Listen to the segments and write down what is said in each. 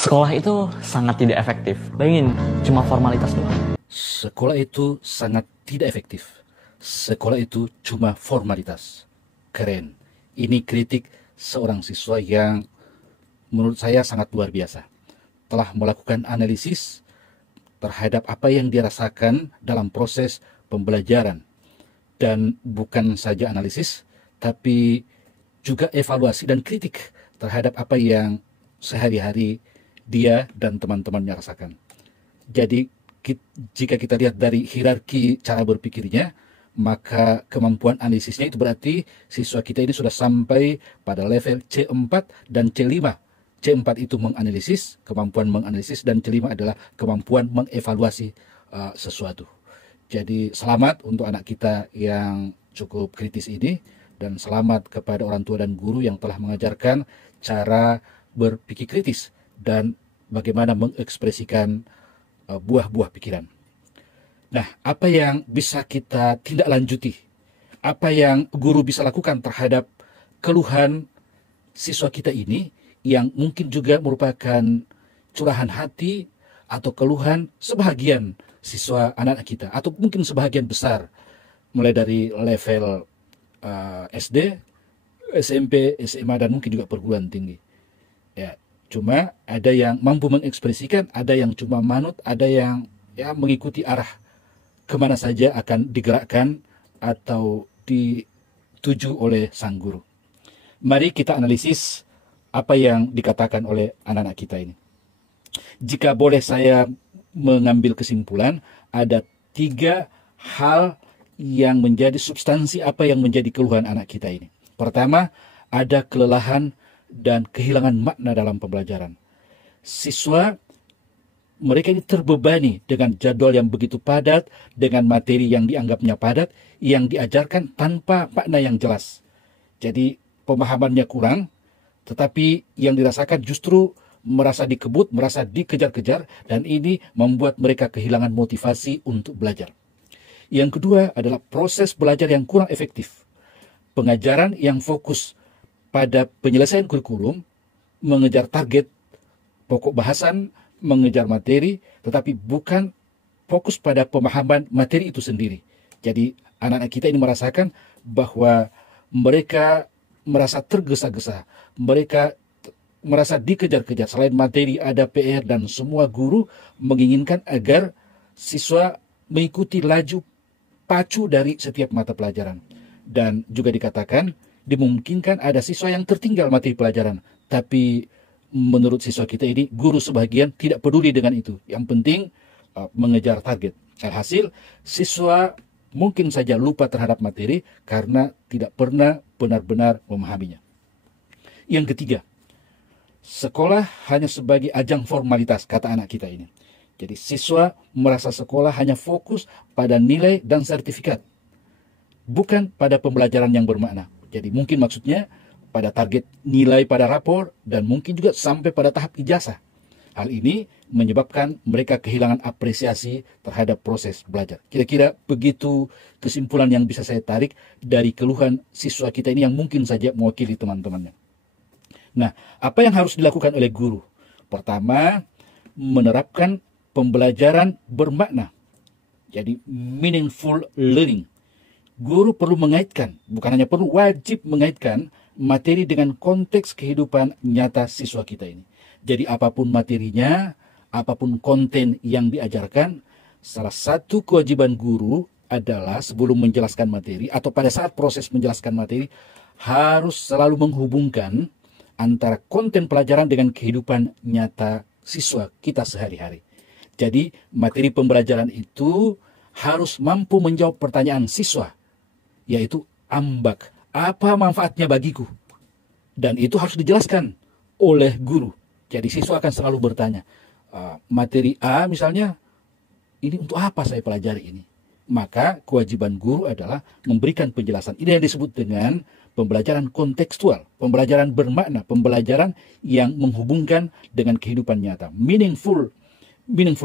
Sekolah itu sangat tidak efektif. Bayangin, cuma formalitas doang. Sekolah itu sangat tidak efektif. Sekolah itu cuma formalitas. Keren. Ini kritik seorang siswa yang menurut saya sangat luar biasa. Telah melakukan analisis terhadap apa yang dirasakan dalam proses pembelajaran. Dan bukan saja analisis, tapi juga evaluasi dan kritik terhadap apa yang sehari-hari dia dan teman-temannya rasakan. Jadi jika kita lihat dari hierarki cara berpikirnya, maka kemampuan analisisnya itu berarti siswa kita ini sudah sampai pada level C4 dan C5. C4 itu menganalisis, kemampuan menganalisis, dan C5 adalah kemampuan mengevaluasi sesuatu. Jadi selamat untuk anak kita yang cukup kritis ini, dan selamat kepada orang tua dan guru yang telah mengajarkan cara berpikir kritis dan bagaimana mengekspresikan buah-buah pikiran. Nah, apa yang bisa kita tindak lanjuti? Apa yang guru bisa lakukan terhadap keluhan siswa kita ini yang mungkin juga merupakan curahan hati atau keluhan sebahagian siswa anak-anak kita, atau mungkin sebahagian besar, mulai dari level SD, SMP, SMA, dan mungkin juga perguruan tinggi. Ya, cuma ada yang mampu mengekspresikan, ada yang cuma manut, ada yang mengikuti arah kemana saja akan digerakkan atau dituju oleh sang guru. Mari kita analisis apa yang dikatakan oleh anak-anak kita ini. Jika boleh saya mengambil kesimpulan, ada 3 hal yang menjadi substansi apa yang menjadi keluhan anak kita ini. Pertama, ada kelelahan dan kehilangan makna dalam pembelajaran. Siswa mereka ini terbebani dengan jadwal yang begitu padat, dengan materi yang dianggapnya padat, yang diajarkan tanpa makna yang jelas. Jadi pemahamannya kurang, tetapi yang dirasakan justru merasa dikebut, merasa dikejar-kejar, dan ini membuat mereka kehilangan motivasi untuk belajar. Yang kedua adalah proses belajar yang kurang efektif. Pengajaran yang fokus pada penyelesaian kurikulum, mengejar target pokok bahasan, mengejar materi, tetapi bukan fokus pada pemahaman materi itu sendiri. Jadi anak-anak kita ini merasakan bahwa mereka merasa tergesa-gesa, mereka merasa dikejar-kejar. Selain materi ada PR, dan semua guru menginginkan agar siswa mengikuti laju pacu dari setiap mata pelajaran. Dan juga dikatakan dimungkinkan ada siswa yang tertinggal materi pelajaran, tapi menurut siswa kita ini, guru sebagian tidak peduli dengan itu. Yang penting mengejar target. Alhasil, siswa mungkin saja lupa terhadap materi karena tidak pernah benar-benar memahaminya. Yang ketiga, sekolah hanya sebagai ajang formalitas, kata anak kita ini. Jadi siswa merasa sekolah hanya fokus pada nilai dan sertifikat, bukan pada pembelajaran yang bermakna. Jadi mungkin maksudnya pada target nilai pada rapor, dan mungkin juga sampai pada tahap ijazah. Hal ini menyebabkan mereka kehilangan apresiasi terhadap proses belajar. Kira-kira begitu kesimpulan yang bisa saya tarik dari keluhan siswa kita ini yang mungkin saja mewakili teman-temannya. Nah, apa yang harus dilakukan oleh guru? Pertama, menerapkan pembelajaran bermakna. Jadi meaningful learning. Guru perlu mengaitkan, bukan hanya perlu, wajib mengaitkan materi dengan konteks kehidupan nyata siswa kita ini. Jadi apapun materinya, apapun konten yang diajarkan, salah satu kewajiban guru adalah sebelum menjelaskan materi atau pada saat proses menjelaskan materi, harus selalu menghubungkan antara konten pelajaran dengan kehidupan nyata siswa kita sehari-hari. Jadi materi pembelajaran itu harus mampu menjawab pertanyaan siswa, yaitu ambak, apa manfaatnya bagiku? Dan itu harus dijelaskan oleh guru. Jadi siswa akan selalu bertanya, materi A misalnya, ini untuk apa saya pelajari ini? Maka kewajiban guru adalah memberikan penjelasan. Ini yang disebut dengan pembelajaran kontekstual, pembelajaran bermakna, pembelajaran yang menghubungkan dengan kehidupan nyata. Meaningful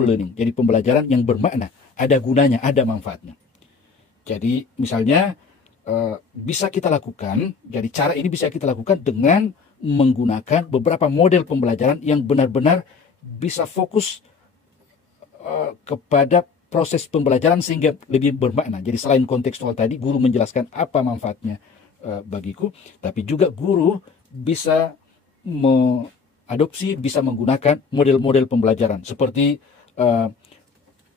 learning. Jadi pembelajaran yang bermakna, ada gunanya, ada manfaatnya. Jadi misalnya bisa kita lakukan, jadi cara ini bisa kita lakukan dengan menggunakan beberapa model pembelajaran yang benar-benar bisa fokus kepada proses pembelajaran sehingga lebih bermakna. Jadi selain kontekstual tadi, guru menjelaskan apa manfaatnya bagiku, tapi juga guru bisa mengadopsi, bisa menggunakan model-model pembelajaran seperti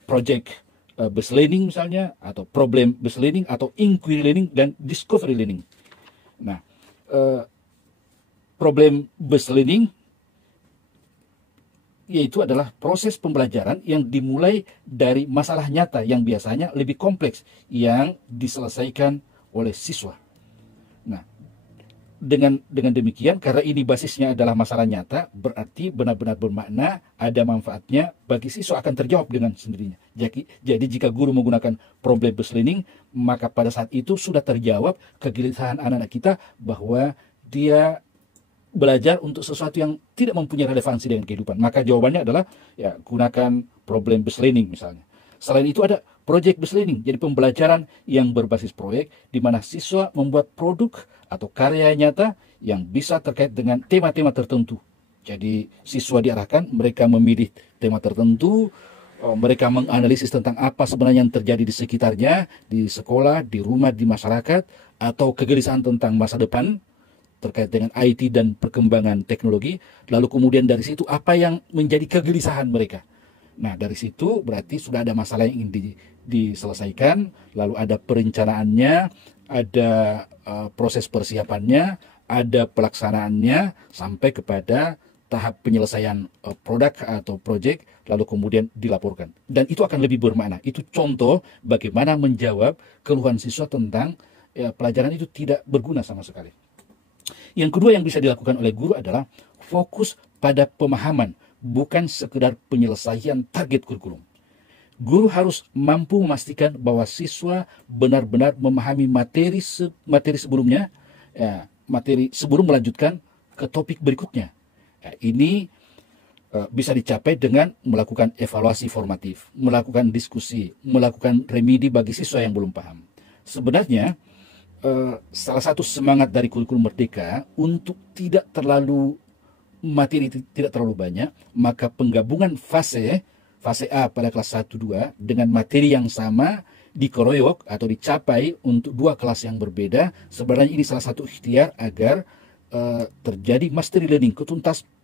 project based learning misalnya, atau problem based learning, atau inquiry learning dan discovery learning. Nah, problem based learning yaitu adalah proses pembelajaran yang dimulai dari masalah nyata yang biasanya lebih kompleks yang diselesaikan oleh siswa. Nah, dengan demikian, karena ini basisnya adalah masalah nyata, berarti benar-benar bermakna, ada manfaatnya bagi siswa, akan terjawab dengan sendirinya. Jadi jika guru menggunakan problem based learning, maka pada saat itu sudah terjawab kegelisahan anak-anak kita bahwa dia belajar untuk sesuatu yang tidak mempunyai relevansi dengan kehidupan. Maka jawabannya adalah ya gunakan problem based learning misalnya. Selain itu ada project based learning, jadi pembelajaran yang berbasis proyek di mana siswa membuat produk atau karya nyata yang bisa terkait dengan tema-tema tertentu. Jadi siswa diarahkan, mereka memilih tema tertentu, mereka menganalisis tentang apa sebenarnya yang terjadi di sekitarnya, di sekolah, di rumah, di masyarakat, atau kegelisahan tentang masa depan terkait dengan IT dan perkembangan teknologi. Lalu kemudian dari situ apa yang menjadi kegelisahan mereka. Nah, dari situ berarti sudah ada masalah yang ingin diselesaikan, lalu ada perencanaannya, ada proses persiapannya, ada pelaksanaannya, sampai kepada tahap penyelesaian produk atau project, lalu kemudian dilaporkan. Dan itu akan lebih bermakna. Itu contoh bagaimana menjawab keluhan siswa tentang pelajaran itu tidak berguna sama sekali. Yang kedua yang bisa dilakukan oleh guru adalah fokus pada pemahaman, bukan sekedar penyelesaian target kurikulum. Guru harus mampu memastikan bahwa siswa benar-benar memahami materi sebelumnya, materi sebelum melanjutkan ke topik berikutnya. Ini bisa dicapai dengan melakukan evaluasi formatif, melakukan diskusi, melakukan remedi bagi siswa yang belum paham. Sebenarnya, salah satu semangat dari kurikulum Merdeka untuk tidak terlalu materi tidak terlalu banyak, maka penggabungan fase A pada kelas 1-2 dengan materi yang sama dikeroyok atau dicapai untuk dua kelas yang berbeda. Sebenarnya ini salah satu ikhtiar agar terjadi mastery learning,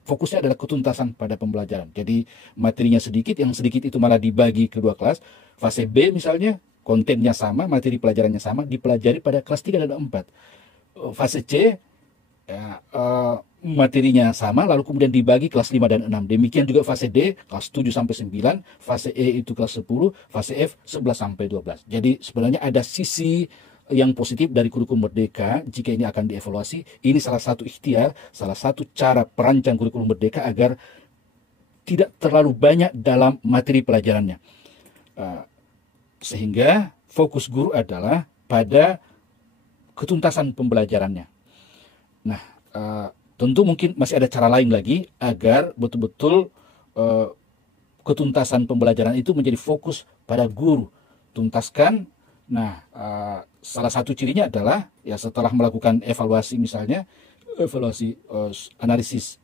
fokusnya adalah ketuntasan pada pembelajaran. Jadi materinya sedikit, yang sedikit itu malah dibagi ke dua kelas. Fase B misalnya, kontennya sama, materi pelajarannya sama, dipelajari pada kelas 3 dan 4. Fase C, materinya sama, lalu kemudian dibagi kelas 5 dan 6. Demikian juga fase D, kelas 7 sampai 9, fase E itu kelas 10, fase F 11 sampai 12. Jadi sebenarnya ada sisi yang positif dari kurikulum Merdeka jika ini akan dievaluasi. Ini salah satu ikhtiar, salah satu cara perancang kurikulum Merdeka agar tidak terlalu banyak dalam materi pelajarannya. Sehingga fokus guru adalah pada ketuntasan pembelajarannya. Nah, tentu mungkin masih ada cara lain lagi agar betul-betul ketuntasan pembelajaran itu menjadi fokus pada guru. Tuntaskan. Nah, salah satu cirinya adalah ya setelah melakukan evaluasi misalnya, evaluasi analisis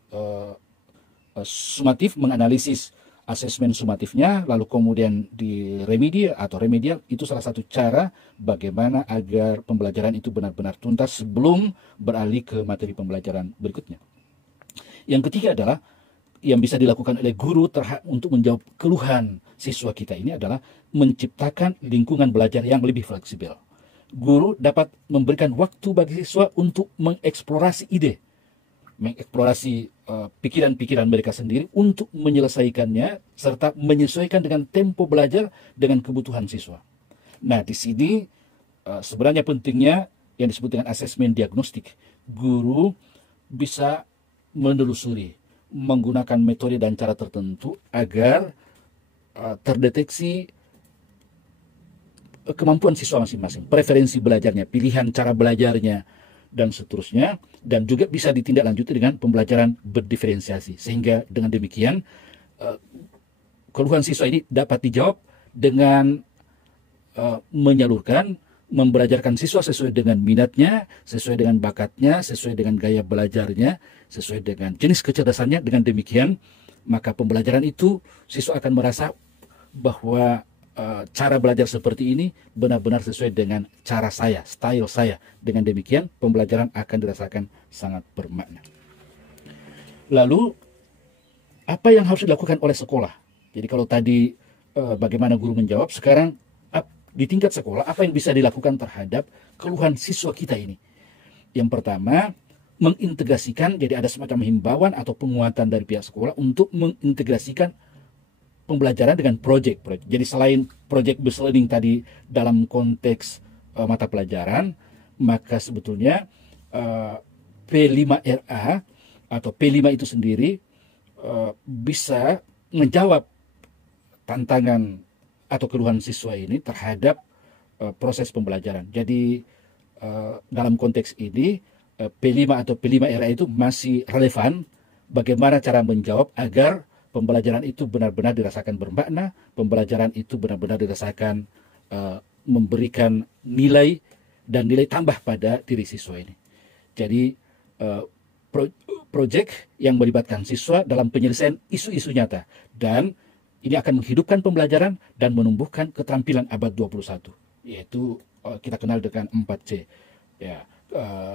sumatif, menganalisis asesmen sumatifnya, lalu kemudian di remedial, itu salah satu cara bagaimana agar pembelajaran itu benar-benar tuntas sebelum beralih ke materi pembelajaran berikutnya. Yang ketiga adalah yang bisa dilakukan oleh guru untuk menjawab keluhan siswa kita ini adalah menciptakan lingkungan belajar yang lebih fleksibel. Guru dapat memberikan waktu bagi siswa untuk mengeksplorasi ide, mengeksplorasi pikiran-pikiran mereka sendiri untuk menyelesaikannya serta menyesuaikan dengan tempo belajar dengan kebutuhan siswa. Nah, di sini sebenarnya pentingnya yang disebut dengan asesmen diagnostik. Guru bisa menelusuri menggunakan metode dan cara tertentu agar terdeteksi kemampuan siswa masing-masing, preferensi belajarnya, pilihan cara belajarnya, dan seterusnya, dan juga bisa ditindaklanjuti dengan pembelajaran berdiferensiasi. Sehingga dengan demikian keluhan siswa ini dapat dijawab dengan menyalurkan, membelajarkan siswa sesuai dengan minatnya, sesuai dengan bakatnya, sesuai dengan gaya belajarnya, sesuai dengan jenis kecerdasannya. Dengan demikian maka pembelajaran itu siswa akan merasa bahwa cara belajar seperti ini benar-benar sesuai dengan cara saya, style saya. Dengan demikian, pembelajaran akan dirasakan sangat bermakna. Lalu, apa yang harus dilakukan oleh sekolah? Jadi kalau tadi bagaimana guru menjawab, sekarang di tingkat sekolah, apa yang bisa dilakukan terhadap keluhan siswa kita ini? Yang pertama, mengintegrasikan, jadi ada semacam himbauan atau penguatan dari pihak sekolah untuk mengintegrasikan pembelajaran dengan proyek. Jadi selain project based learning tadi dalam konteks mata pelajaran, maka sebetulnya P5RA atau P5 itu sendiri bisa menjawab tantangan atau keluhan siswa ini terhadap proses pembelajaran. Jadi dalam konteks ini P5 atau P5RA itu masih relevan bagaimana cara menjawab agar pembelajaran itu benar-benar dirasakan bermakna, pembelajaran itu benar-benar dirasakan memberikan nilai dan nilai tambah pada diri siswa ini. Jadi proyek yang melibatkan siswa dalam penyelesaian isu-isu nyata, dan ini akan menghidupkan pembelajaran dan menumbuhkan keterampilan abad 21, yaitu kita kenal dengan 4C. Ya,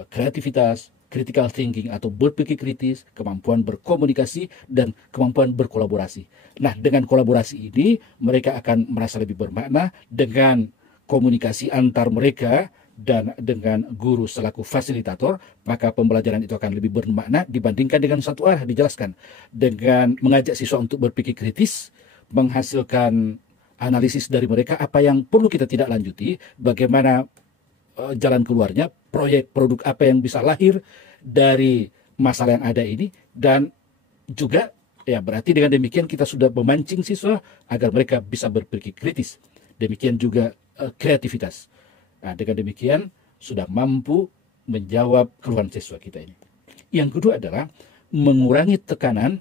kreativitas, critical thinking atau berpikir kritis, kemampuan berkomunikasi, dan kemampuan berkolaborasi. Nah, dengan kolaborasi ini mereka akan merasa lebih bermakna. Dengan komunikasi antar mereka dan dengan guru selaku fasilitator, maka pembelajaran itu akan lebih bermakna dibandingkan dengan satu arah dijelaskan. Dengan mengajak siswa untuk berpikir kritis, menghasilkan analisis dari mereka apa yang perlu kita tidak lanjuti, bagaimana jalan keluarnya, proyek produk apa yang bisa lahir dari masalah yang ada ini, dan juga ya berarti dengan demikian kita sudah memancing siswa agar mereka bisa berpikir kritis. Demikian juga kreativitas. Nah, dengan demikian sudah mampu menjawab keluhan siswa kita ini. Yang kedua adalah mengurangi tekanan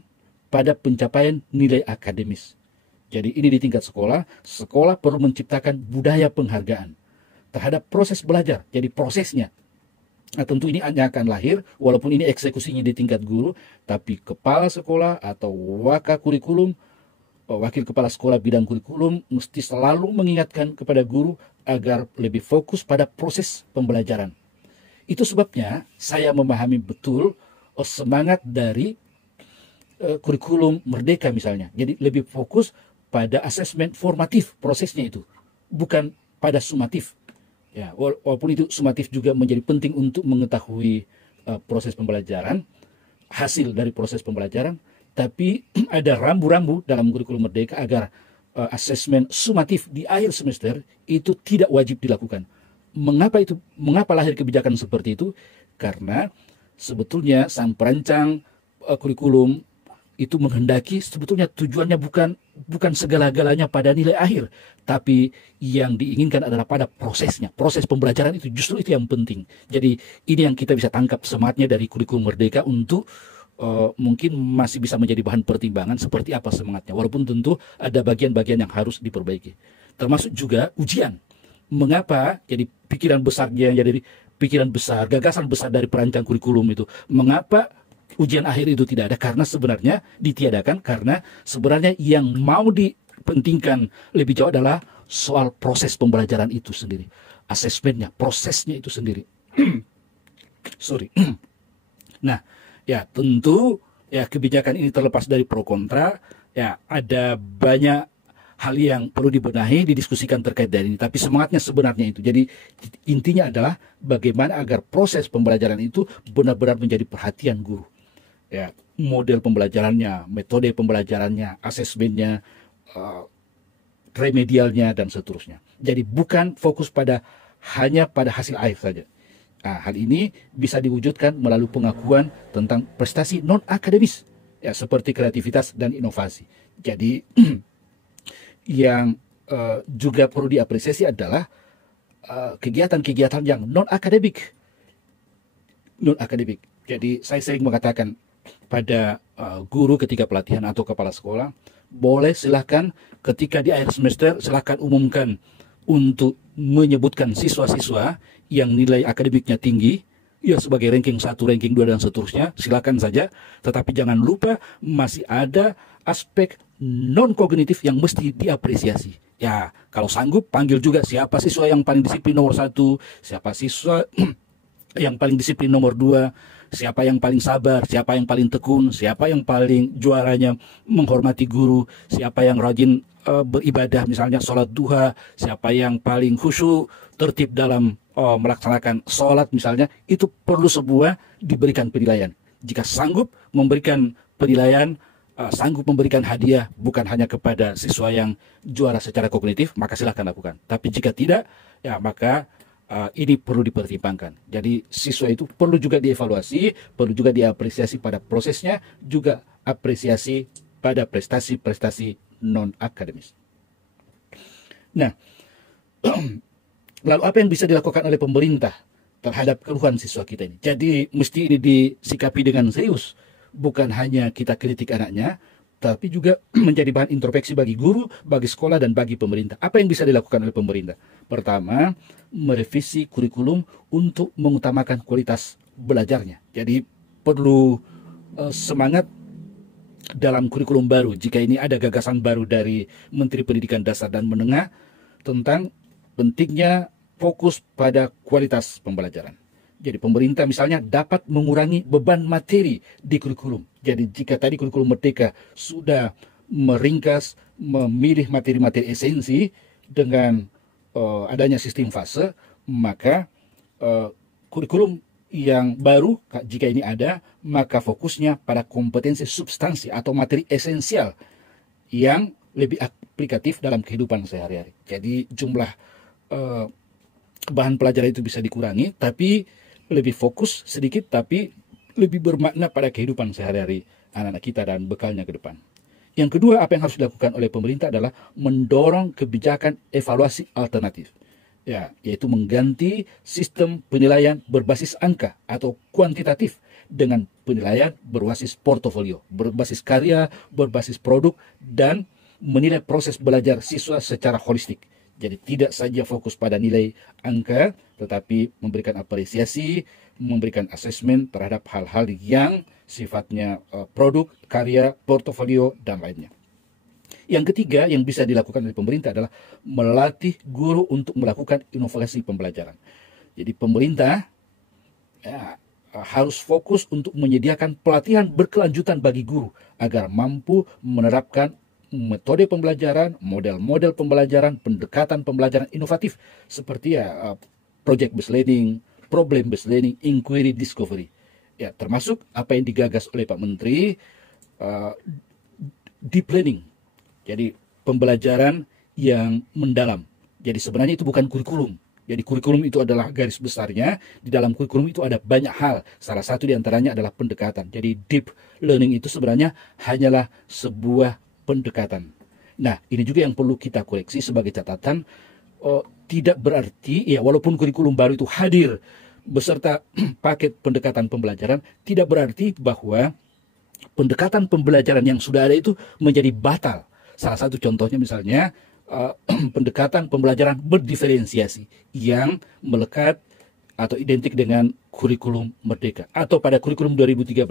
pada pencapaian nilai akademis. Jadi ini di tingkat sekolah, sekolah perlu menciptakan budaya penghargaan terhadap proses belajar. Jadi prosesnya. Nah, tentu ini hanya akan lahir, walaupun ini eksekusinya di tingkat guru, tapi kepala sekolah atau wakil kepala sekolah bidang kurikulum mesti selalu mengingatkan kepada guru agar lebih fokus pada proses pembelajaran. Itu sebabnya saya memahami betul semangat dari kurikulum Merdeka misalnya. Jadi lebih fokus pada asesmen formatif prosesnya itu, bukan pada sumatif. Ya, walaupun itu sumatif juga menjadi penting untuk mengetahui proses pembelajaran, hasil dari proses pembelajaran, tapi ada rambu-rambu dalam kurikulum Merdeka agar asesmen sumatif di akhir semester itu tidak wajib dilakukan. Mengapa lahir kebijakan seperti itu? Karena sebetulnya sang perancang kurikulum itu menghendaki sebetulnya tujuannya bukan segala-galanya pada nilai akhir, tapi yang diinginkan adalah pada prosesnya. Proses pembelajaran itu justru itu yang penting. Jadi ini yang kita bisa tangkap semangatnya dari kurikulum Merdeka untuk mungkin masih bisa menjadi bahan pertimbangan seperti apa semangatnya. Walaupun tentu ada bagian-bagian yang harus diperbaiki. Termasuk juga ujian. Mengapa jadi pikiran besarnya, jadi pikiran besar, gagasan besar dari perancang kurikulum itu, mengapa ujian akhir itu tidak ada? Karena sebenarnya ditiadakan karena sebenarnya yang mau dipentingkan lebih jauh adalah soal proses pembelajaran itu sendiri, asesmennya, prosesnya itu sendiri. Sorry. Nah, ya tentu ya kebijakan ini terlepas dari pro kontra, ya ada banyak hal yang perlu dibenahi, didiskusikan terkait dari ini. Tapi semangatnya sebenarnya itu. Jadi intinya adalah bagaimana agar proses pembelajaran itu benar-benar menjadi perhatian guru. Ya, model pembelajarannya, metode pembelajarannya, asesmennya, remedialnya, dan seterusnya. Jadi bukan fokus hanya pada hasil akhir saja. Nah, hal ini bisa diwujudkan melalui pengakuan tentang prestasi non-akademis, ya, seperti kreativitas dan inovasi. Jadi yang juga perlu diapresiasi adalah kegiatan-kegiatan yang non-akademik. Non-akademik. Jadi saya sering mengatakan pada guru ketika pelatihan atau kepala sekolah, boleh silahkan ketika di akhir semester silahkan umumkan untuk menyebutkan siswa-siswa yang nilai akademiknya tinggi, ya sebagai ranking 1, ranking 2 dan seterusnya, silakan saja. Tetapi jangan lupa masih ada aspek non-kognitif yang mesti diapresiasi. Ya, kalau sanggup panggil juga siapa siswa yang paling disiplin nomor 1, siapa siswa yang paling disiplin nomor 2, siapa yang paling sabar, siapa yang paling tekun, siapa yang paling juaranya menghormati guru, siapa yang rajin beribadah misalnya sholat duha, siapa yang paling khusyuk, tertib dalam melaksanakan sholat misalnya, itu perlu sebuah diberikan penilaian. Jika sanggup memberikan penilaian, sanggup memberikan hadiah bukan hanya kepada siswa yang juara secara kognitif, maka silahkan lakukan. Tapi jika tidak, ya maka ini perlu dipertimbangkan. Jadi siswa itu perlu juga dievaluasi, perlu juga diapresiasi pada prosesnya, juga apresiasi pada prestasi-prestasi non-akademis. Nah, lalu apa yang bisa dilakukan oleh pemerintah terhadap keluhan siswa kita ini? Jadi mesti ini disikapi dengan serius. Bukan hanya kita kritik anaknya, tapi juga menjadi bahan introspeksi bagi guru, bagi sekolah, dan bagi pemerintah. Apa yang bisa dilakukan oleh pemerintah? Pertama, merevisi kurikulum untuk mengutamakan kualitas belajarnya. Jadi perlu semangat dalam kurikulum baru. Jika ini ada gagasan baru dari Menteri Pendidikan Dasar dan Menengah tentang pentingnya fokus pada kualitas pembelajaran. Jadi pemerintah misalnya dapat mengurangi beban materi di kurikulum. Jadi jika tadi kurikulum Merdeka sudah meringkas, memilih materi-materi esensi dengan adanya sistem fase, maka kurikulum yang baru, jika ini ada, maka fokusnya pada kompetensi substansi atau materi esensial yang lebih aplikatif dalam kehidupan sehari-hari. Jadi jumlah bahan pelajaran itu bisa dikurangi, tapi lebih fokus sedikit, tapi lebih bermakna pada kehidupan sehari-hari anak-anak kita dan bekalnya ke depan. Yang kedua, apa yang harus dilakukan oleh pemerintah adalah mendorong kebijakan evaluasi alternatif. Ya, yaitu mengganti sistem penilaian berbasis angka atau kuantitatif dengan penilaian berbasis portofolio, berbasis karya, berbasis produk, dan menilai proses belajar siswa secara holistik. Jadi tidak saja fokus pada nilai angka, tetapi memberikan apresiasi, memberikan asesmen terhadap hal-hal yang sifatnya produk, karya, portofolio, dan lainnya. Yang ketiga yang bisa dilakukan oleh pemerintah adalah melatih guru untuk melakukan inovasi pembelajaran. Jadi pemerintah harus fokus untuk menyediakan pelatihan berkelanjutan bagi guru agar mampu menerapkan metode pembelajaran, model-model pembelajaran, pendekatan pembelajaran inovatif seperti project based learning, problem based learning, inquiry discovery. Ya, termasuk apa yang digagas oleh Pak Menteri, deep learning. Jadi pembelajaran yang mendalam. Jadi sebenarnya itu bukan kurikulum. Jadi kurikulum itu adalah garis besarnya. Di dalam kurikulum itu ada banyak hal. Salah satu diantaranya adalah pendekatan. Jadi deep learning itu sebenarnya hanyalah sebuah pendekatan. Nah, ini juga yang perlu kita koreksi sebagai catatan. Tidak berarti, ya walaupun kurikulum baru itu hadir beserta paket pendekatan pembelajaran, tidak berarti bahwa pendekatan pembelajaran yang sudah ada itu menjadi batal. Salah satu contohnya misalnya pendekatan pembelajaran berdiferensiasi yang melekat atau identik dengan kurikulum Merdeka. Atau pada kurikulum 2013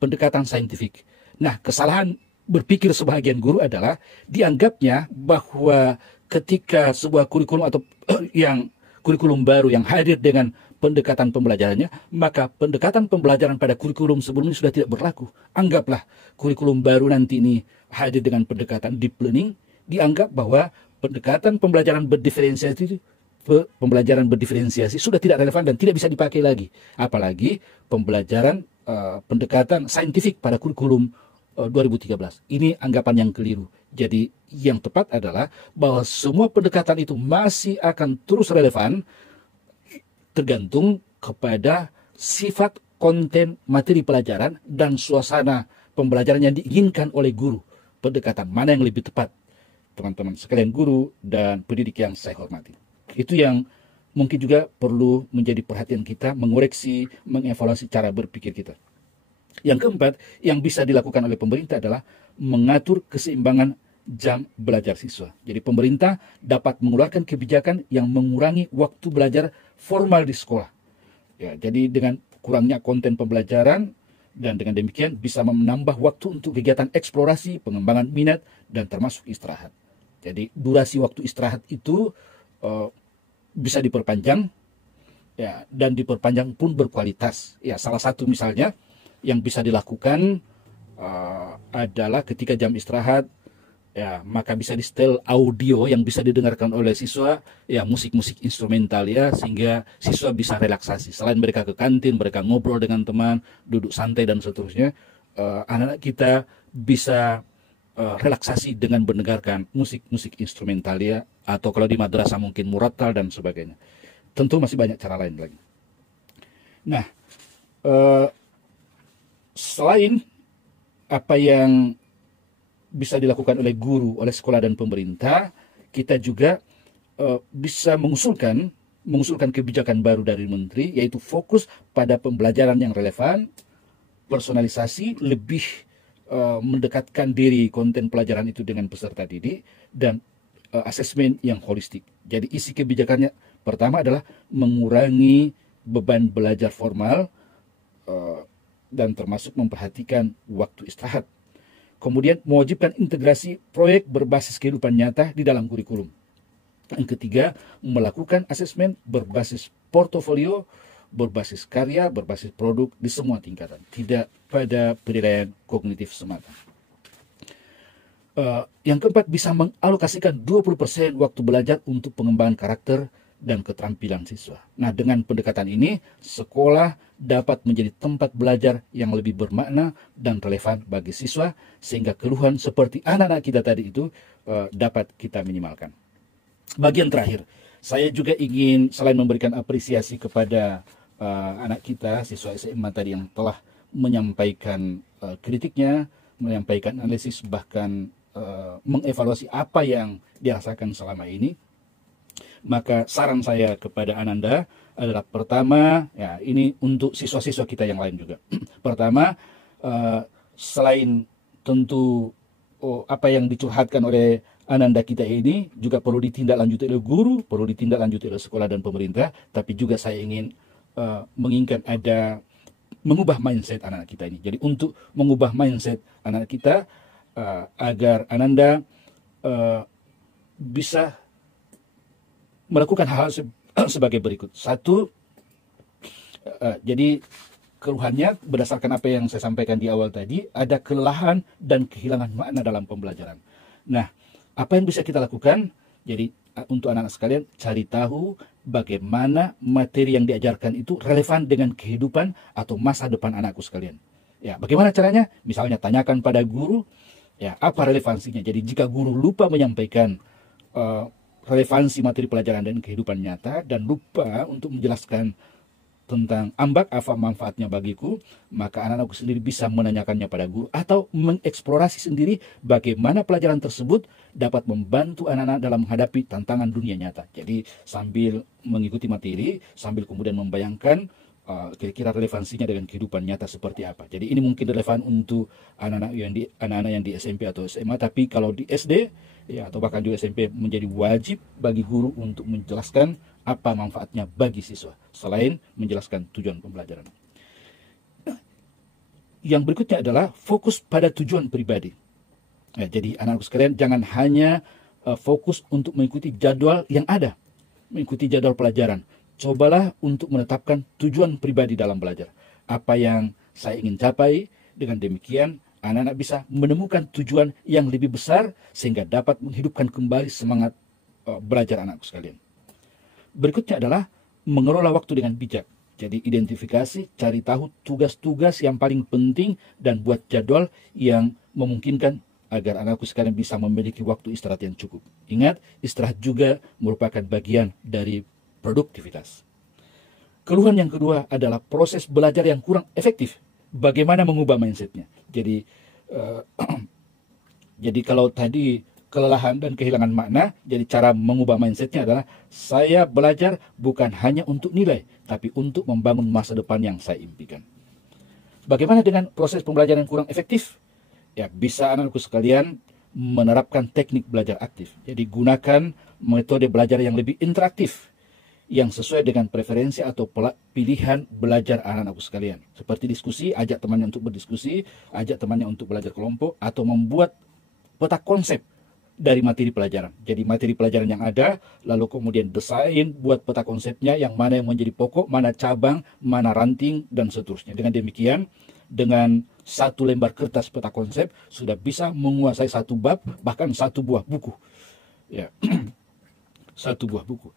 pendekatan saintifik. Nah, kesalahan berpikir sebagian guru adalah dianggapnya bahwa ketika sebuah kurikulum atau yang kurikulum baru yang hadir dengan pendekatan pembelajarannya, maka pendekatan pembelajaran pada kurikulum sebelumnya sudah tidak berlaku. Anggaplah kurikulum baru nanti ini hadir dengan pendekatan deep learning, dianggap bahwa pendekatan pembelajaran berdiferensiasi sudah tidak relevan dan tidak bisa dipakai lagi. Apalagi pembelajaran pendekatan saintifik pada kurikulum 2013. Ini anggapan yang keliru. Jadi yang tepat adalah bahwa semua pendekatan itu masih akan terus relevan tergantung kepada sifat konten materi pelajaran dan suasana pembelajaran yang diinginkan oleh guru. Pendekatan mana yang lebih tepat, teman-teman sekalian guru dan pendidik yang saya hormati. Itu yang mungkin juga perlu menjadi perhatian kita, mengoreksi, mengevaluasi cara berpikir kita. Yang keempat, yang bisa dilakukan oleh pemerintah adalah mengatur keseimbangan jam belajar siswa. Jadi pemerintah dapat mengeluarkan kebijakan yang mengurangi waktu belajar formal di sekolah. Ya, jadi dengan kurangnya konten pembelajaran, dan dengan demikian bisa menambah waktu untuk kegiatan eksplorasi, pengembangan minat, dan termasuk istirahat. Jadi durasi waktu istirahat itu bisa diperpanjang, ya, dan diperpanjang pun berkualitas. Ya, salah satu misalnya yang bisa dilakukan adalah ketika jam istirahat, ya, maka bisa di setel audio yang bisa didengarkan oleh siswa, ya, musik-musik instrumental, ya, sehingga siswa bisa relaksasi. Selain mereka ke kantin, mereka ngobrol dengan teman, duduk santai dan seterusnya, anak-anak kita bisa relaksasi dengan mendengarkan musik-musik instrumental, ya, atau kalau di madrasah mungkin murattal dan sebagainya. Tentu masih banyak cara lain lagi. Nah, selain apa yang bisa dilakukan oleh guru, oleh sekolah dan pemerintah, kita juga bisa mengusulkan kebijakan baru dari menteri, yaitu fokus pada pembelajaran yang relevan, personalisasi, lebih mendekatkan diri konten pelajaran itu dengan peserta didik, dan asesmen yang holistik. Jadi isi kebijakannya pertama adalah mengurangi beban belajar formal, dan termasuk memperhatikan waktu istirahat. Kemudian mewajibkan integrasi proyek berbasis kehidupan nyata di dalam kurikulum. Yang ketiga, melakukan asesmen berbasis portofolio, berbasis karya, berbasis produk di semua tingkatan, tidak pada penilaian kognitif semata. Yang keempat, bisa mengalokasikan 20% waktu belajar untuk pengembangan karakter dan keterampilan siswa. Nah, dengan pendekatan ini, sekolah dapat menjadi tempat belajar yang lebih bermakna dan relevan bagi siswa, sehingga keluhan seperti anak-anak kita tadi itu dapat kita minimalkan. Bagian terakhir, saya juga ingin selain memberikan apresiasi kepada anak kita, siswa SMA tadi yang telah menyampaikan kritiknya, menyampaikan analisis, bahkan mengevaluasi apa yang dirasakan selama ini. Maka saran saya kepada Ananda adalah pertama, ya, ini untuk siswa-siswa kita yang lain juga. Pertama, selain tentu apa yang dicurhatkan oleh Ananda kita ini juga perlu ditindaklanjuti oleh guru, perlu ditindaklanjuti oleh sekolah dan pemerintah, tapi juga saya ingin menginginkan ada mengubah mindset anak kita ini. Jadi untuk mengubah mindset anak kita agar Ananda bisa melakukan hal sebagai berikut. Satu, jadi keluhannya berdasarkan apa yang saya sampaikan di awal tadi, ada kelelahan dan kehilangan makna dalam pembelajaran. Nah, apa yang bisa kita lakukan? Jadi untuk anak-anak sekalian, cari tahu bagaimana materi yang diajarkan itu relevan dengan kehidupan atau masa depan anakku sekalian. Ya, bagaimana caranya? Misalnya tanyakan pada guru, ya, apa relevansinya. Jadi jika guru lupa menyampaikan relevansi materi pelajaran dan kehidupan nyata, dan lupa untuk menjelaskan tentang ambak apa manfaatnya bagiku, maka anak-anakku sendiri bisa menanyakannya pada guru atau mengeksplorasi sendiri bagaimana pelajaran tersebut dapat membantu anak-anak dalam menghadapi tantangan dunia nyata. Jadi sambil mengikuti materi, sambil kemudian membayangkan kira-kira relevansinya dengan kehidupan nyata seperti apa. Jadi ini mungkin relevan untuk anak-anak yang di SMP atau SMA, tapi kalau di SD, ya, atau bahkan juga SMP, menjadi wajib bagi guru untuk menjelaskan apa manfaatnya bagi siswa selain menjelaskan tujuan pembelajaran. Yang berikutnya adalah fokus pada tujuan pribadi. Ya, jadi anak-anak sekalian jangan hanya fokus untuk mengikuti jadwal yang ada, mengikuti jadwal pelajaran. Cobalah untuk menetapkan tujuan pribadi dalam belajar. Apa yang saya ingin capai, dengan demikian anak-anak bisa menemukan tujuan yang lebih besar sehingga dapat menghidupkan kembali semangat belajar anakku sekalian. Berikutnya adalah mengelola waktu dengan bijak. Jadi identifikasi, cari tahu tugas-tugas yang paling penting dan buat jadwal yang memungkinkan agar anakku sekalian bisa memiliki waktu istirahat yang cukup. Ingat, istirahat juga merupakan bagian dari produktivitas. Keluhan yang kedua adalah proses belajar yang kurang efektif. Bagaimana mengubah mindsetnya? Jadi jadi kalau tadi kelelahan dan kehilangan makna, jadi cara mengubah mindsetnya adalah saya belajar bukan hanya untuk nilai, tapi untuk membangun masa depan yang saya impikan. Bagaimana dengan proses pembelajaran yang kurang efektif? Ya, bisa anak-anakku sekalian menerapkan teknik belajar aktif. Jadi gunakan metode belajar yang lebih interaktif. yang sesuai dengan preferensi atau pilihan belajar anak-anakku sekalian. Seperti diskusi, ajak temannya untuk berdiskusi, ajak temannya untuk belajar kelompok, atau membuat peta konsep dari materi pelajaran. Jadi materi pelajaran yang ada, lalu kemudian desain, buat peta konsepnya, yang mana yang menjadi pokok, mana cabang, mana ranting, dan seterusnya. Dengan demikian, dengan satu lembar kertas peta konsep, sudah bisa menguasai satu bab, bahkan satu buah buku. Ya, satu buah buku.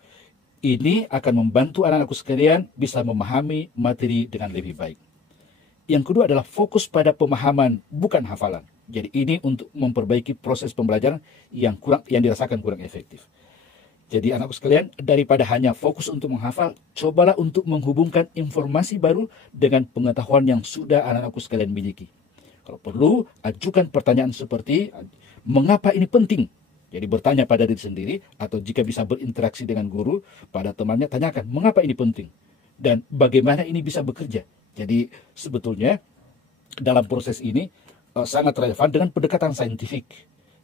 Ini akan membantu anak-anakku sekalian bisa memahami materi dengan lebih baik. Yang kedua adalah fokus pada pemahaman, bukan hafalan. Jadi ini untuk memperbaiki proses pembelajaran yang dirasakan kurang efektif. Jadi anakku sekalian, daripada hanya fokus untuk menghafal, cobalah untuk menghubungkan informasi baru dengan pengetahuan yang sudah anak-anakku sekalian miliki. Kalau perlu, ajukan pertanyaan seperti, mengapa ini penting? Jadi bertanya pada diri sendiri, atau jika bisa berinteraksi dengan guru, pada temannya tanyakan, mengapa ini penting? Dan bagaimana ini bisa bekerja? Jadi sebetulnya dalam proses ini sangat relevan dengan pendekatan saintifik.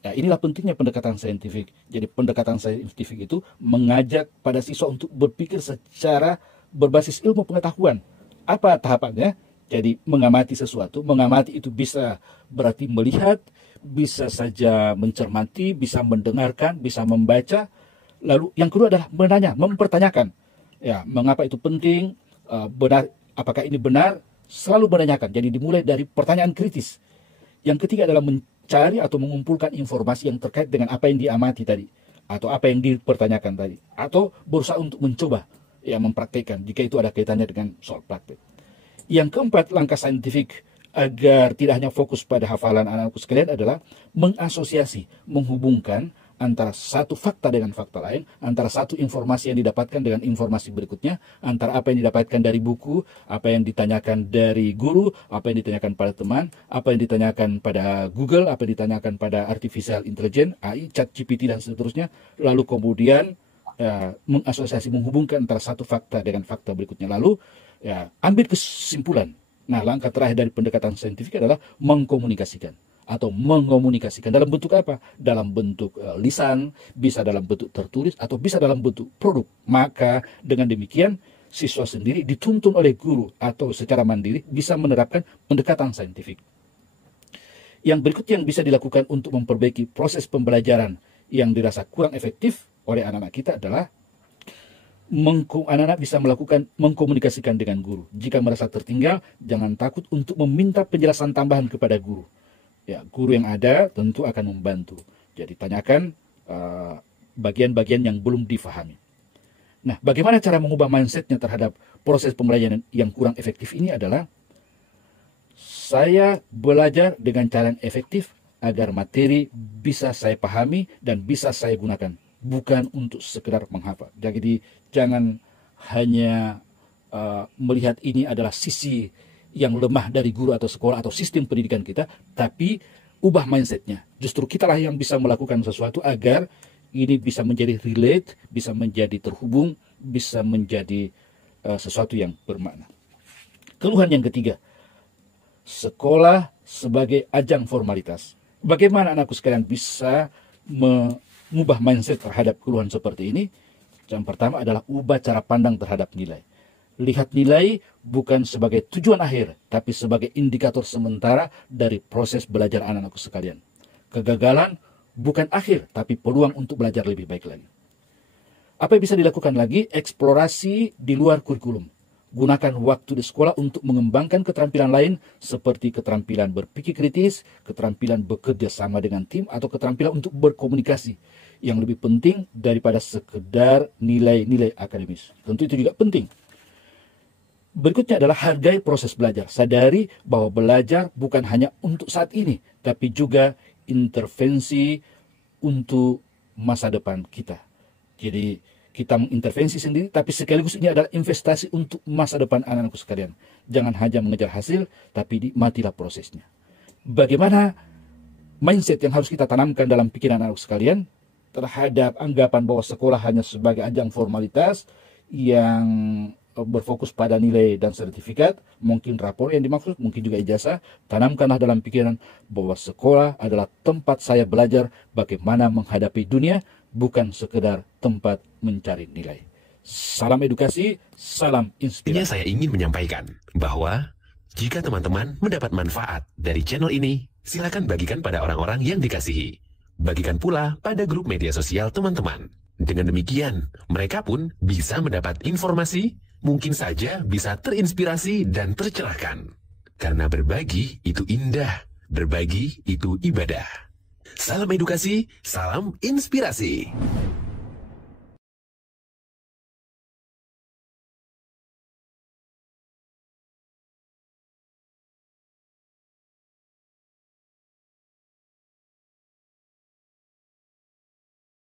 Ya, inilah pentingnya pendekatan saintifik. Jadi pendekatan saintifik itu mengajak pada siswa untuk berpikir secara berbasis ilmu pengetahuan. Apa tahapannya? Jadi mengamati sesuatu, mengamati itu bisa berarti melihat, bisa saja mencermati, bisa mendengarkan, bisa membaca. Lalu yang kedua adalah menanya, mempertanyakan. Ya, mengapa itu penting? Benar, apakah ini benar? Selalu menanyakan. Jadi dimulai dari pertanyaan kritis. Yang ketiga adalah mencari atau mengumpulkan informasi yang terkait dengan apa yang diamati tadi, atau apa yang dipertanyakan tadi, atau berusaha untuk mencoba, ya, mempraktekkan jika itu ada kaitannya dengan soal praktek. Yang keempat, langkah saintifik agar tidak hanya fokus pada hafalan anak-anakku sekalian adalah mengasosiasi, menghubungkan antara satu fakta dengan fakta lain, antara satu informasi yang didapatkan dengan informasi berikutnya, antara apa yang didapatkan dari buku, apa yang ditanyakan dari guru, apa yang ditanyakan pada teman, apa yang ditanyakan pada Google, apa yang ditanyakan pada artificial intelligence, AI, ChatGPT, dan seterusnya, lalu kemudian mengasosiasi, menghubungkan antara satu fakta dengan fakta berikutnya, lalu ambil kesimpulan. Nah, langkah terakhir dari pendekatan saintifik adalah mengkomunikasikan atau mengomunikasikan. Dalam bentuk apa? Dalam bentuk lisan, bisa dalam bentuk tertulis, atau bisa dalam bentuk produk. Maka dengan demikian, siswa sendiri dituntun oleh guru atau secara mandiri bisa menerapkan pendekatan saintifik. Yang berikutnya yang bisa dilakukan untuk memperbaiki proses pembelajaran yang dirasa kurang efektif oleh anak-anak kita adalah anak-anak bisa mengkomunikasikan dengan guru. Jika merasa tertinggal, jangan takut untuk meminta penjelasan tambahan kepada guru. Ya, guru yang ada tentu akan membantu. Jadi tanyakan bagian-bagian yang belum difahami. Nah, bagaimana cara mengubah mindsetnya terhadap proses pembelajaran yang kurang efektif ini adalah saya belajar dengan cara yang efektif agar materi bisa saya pahami dan bisa saya gunakan, bukan untuk sekedar menghafal. Jadi jangan hanya melihat ini adalah sisi yang lemah dari guru atau sekolah atau sistem pendidikan kita, tapi ubah mindsetnya. Justru kitalah yang bisa melakukan sesuatu agar ini bisa menjadi relate, bisa menjadi terhubung, bisa menjadi sesuatu yang bermakna. Keluhan yang ketiga, sekolah sebagai ajang formalitas. Bagaimana anakku sekalian bisa mengubah mindset terhadap keluhan seperti ini? Yang pertama adalah ubah cara pandang terhadap nilai. Lihat nilai bukan sebagai tujuan akhir, tapi sebagai indikator sementara dari proses belajar anak-anakku sekalian. Kegagalan bukan akhir, tapi peluang untuk belajar lebih baik lagi. Apa yang bisa dilakukan lagi? Eksplorasi di luar kurikulum. Gunakan waktu di sekolah untuk mengembangkan keterampilan lain seperti keterampilan berpikir kritis, keterampilan bekerja sama dengan tim, atau keterampilan untuk berkomunikasi yang lebih penting daripada sekedar nilai-nilai akademis. Tentu itu juga penting. Berikutnya adalah hargai proses belajar. Sadari bahwa belajar bukan hanya untuk saat ini, tapi juga intervensi untuk masa depan kita. Jadi kita mengintervensi sendiri, tapi sekaligus ini adalah investasi untuk masa depan anak-anakku sekalian. Jangan hanya mengejar hasil, tapi nikmatilah prosesnya. Bagaimana mindset yang harus kita tanamkan dalam pikiran anak-anak sekalian terhadap anggapan bahwa sekolah hanya sebagai ajang formalitas yang berfokus pada nilai dan sertifikat, mungkin rapor yang dimaksud, mungkin juga ijazah. Tanamkanlah dalam pikiran bahwa sekolah adalah tempat saya belajar bagaimana menghadapi dunia, bukan sekedar tempat mencari nilai. Salam edukasi, salam Intinya inspirasi. saya ingin menyampaikan bahwa jika teman-teman mendapat manfaat dari channel ini, silakan bagikan pada orang-orang yang dikasihi. Bagikan pula pada grup media sosial teman-teman. Dengan demikian, mereka pun bisa mendapat informasi, mungkin saja bisa terinspirasi dan tercerahkan. Karena berbagi itu indah, berbagi itu ibadah. Salam edukasi, salam inspirasi.